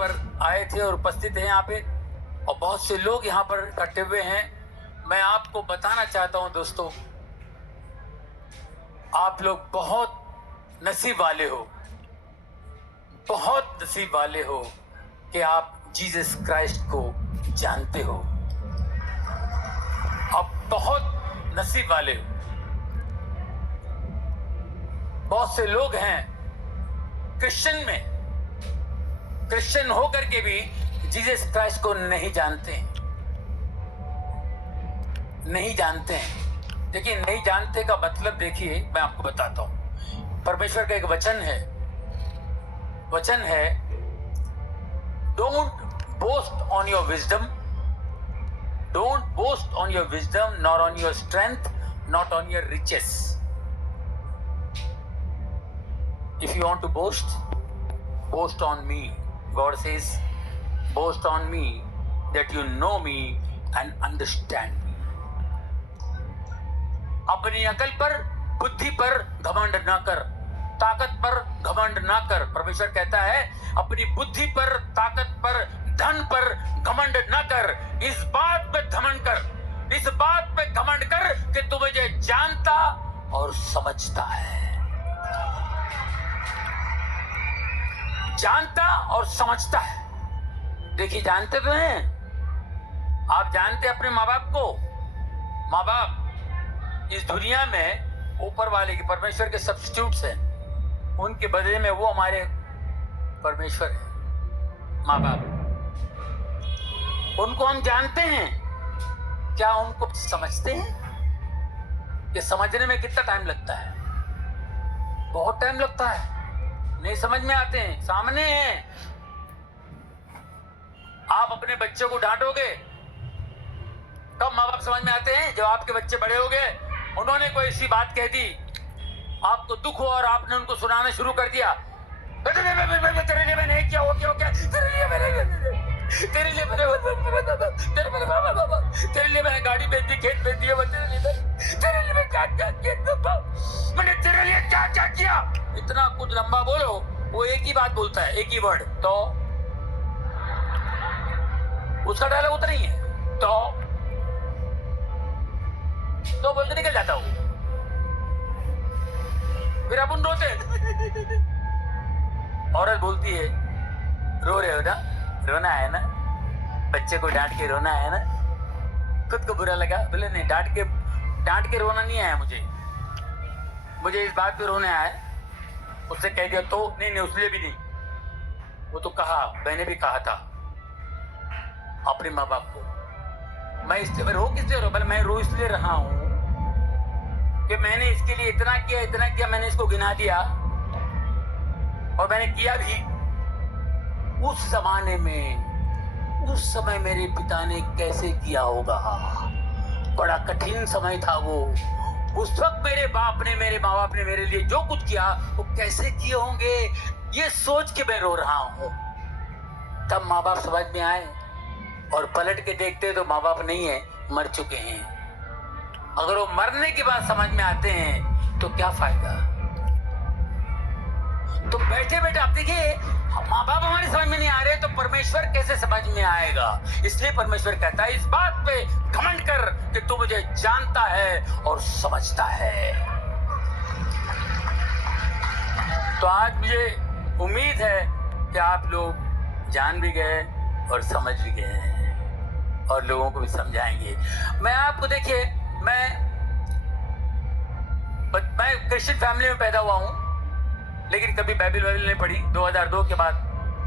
पर आए थे और उपस्थित हैं यहाँ पे, और बहुत से लोग यहाँ पर इकट्ठे हुए हैं। मैं आपको बताना चाहता हूँ दोस्तों, आप लोग बहुत नसीब वाले हो, बहुत नसीब वाले हो कि आप जीसस क्राइस्ट को जानते हो। आप बहुत नसीब वाले हो। बहुत से लोग हैं क्रिश्चियन होकर के भी जीसस क्राइस्ट को नहीं जानते हैं, नहीं जानते हैं। लेकिन नहीं जानते का मतलब देखिए, मैं आपको बताता हूं। परमेश्वर का एक वचन है, don't boast on your wisdom, don't boast on your wisdom not on your strength, not on your riches. If you want to boast, boast on me. God says, boast on me that you know me and understand me. अपनी अकल पर, बुद्धि पर घमंड ना कर, ताकत पर घमंड ना कर। परमेश्वर कहता है अपनी बुद्धि पर, ताकत पर, धन पर घमंड ना कर। इस बात पे घमंड कर, इस बात पे घमंड कर कि तू मुझे जानता और समझता है, जानता और समझता है। देखिए, जानते तो हैं आप, जानते अपने माँ बाप को। माँ बाप इस दुनिया में ऊपर वाले के, परमेश्वर के सब्स्टिट्यूट्स हैं। उनके बदले में वो हमारे परमेश्वर है, माँ बाप। उनको हम जानते हैं, क्या उनको समझते हैं? ये समझने में कितना टाइम लगता है? बहुत टाइम लगता है, नहीं समझ में आते हैं, सामने हैं। आप अपने बच्चों को डांटोगे, कब माँ बाप समझ में आते हैं? जब आपके बच्चे बड़े हो गए, उन्होंने कोई ऐसी बात कह दी, आपको दुख हुआ और आपने उनको सुनाना शुरू कर दिया। तेरे लिए मैंने क्या हो क्या, तेरे लिए मैंने गाड़ी बेच दी, खेत बेच दिया, तेरे लिए मैं क्या मैंने तेरे लिए क्या क्या किया। इतना कुछ लंबा बोलो, वो एक ही बात बोलता है, एक ही वर्ड, तो। उसका डायलॉग उतना ही है, तो बोलते निकल जाता हूँ। फिर अपन रोते। औरत बोलती है, रो रहे हो ना, रोना है ना, बच्चे को डांट के रोना है ना, खुद को बुरा लगा। बोले नहीं, डांट के रोना नहीं आया मुझे इस बात पे रोने आया। उससे कह दिया तो नहीं, उसने भी नहीं, वो तो कहा, मैंने भी कहा था अपने माँ बाप को। मैं इसलिए रो किसलिए रो? मैं रो इसलिए रहा हूं कि मैंने इसके लिए इतना किया, मैंने इसको गिना दिया और मैंने किया भी। उस जमाने में, उस समय मेरे पिता ने कैसे किया होगा, बड़ा कठिन समय था वो। उस वक्त मेरे माँ बाप ने मेरे लिए जो कुछ किया, वो कैसे किए होंगे, ये सोच के मैं रो रहा हूं। तब माँ बाप समझ में आए और पलट के देखते तो माँ बाप नहीं है, मर चुके हैं। अगर वो मरने के बाद समझ में आते हैं तो क्या फायदा। तो बैठे बैठे आप देखिए, माँ बाप हमारे समझ में नहीं आ रहे तो परमेश्वर कैसे समझ में आएगा। इसलिए परमेश्वर कहता है, इस बात पे घमंड कर कि तू मुझे जानता है और समझता है। तो आज मुझे उम्मीद है कि आप लोग जान भी गए और समझ भी गए और लोगों को भी समझाएंगे। मैं आपको देखिए, मैं क्रिश्चियन फैमिली में पैदा हुआ हूं, लेकिन कभी बाइबल नहीं पढ़ी। 2002 के बाद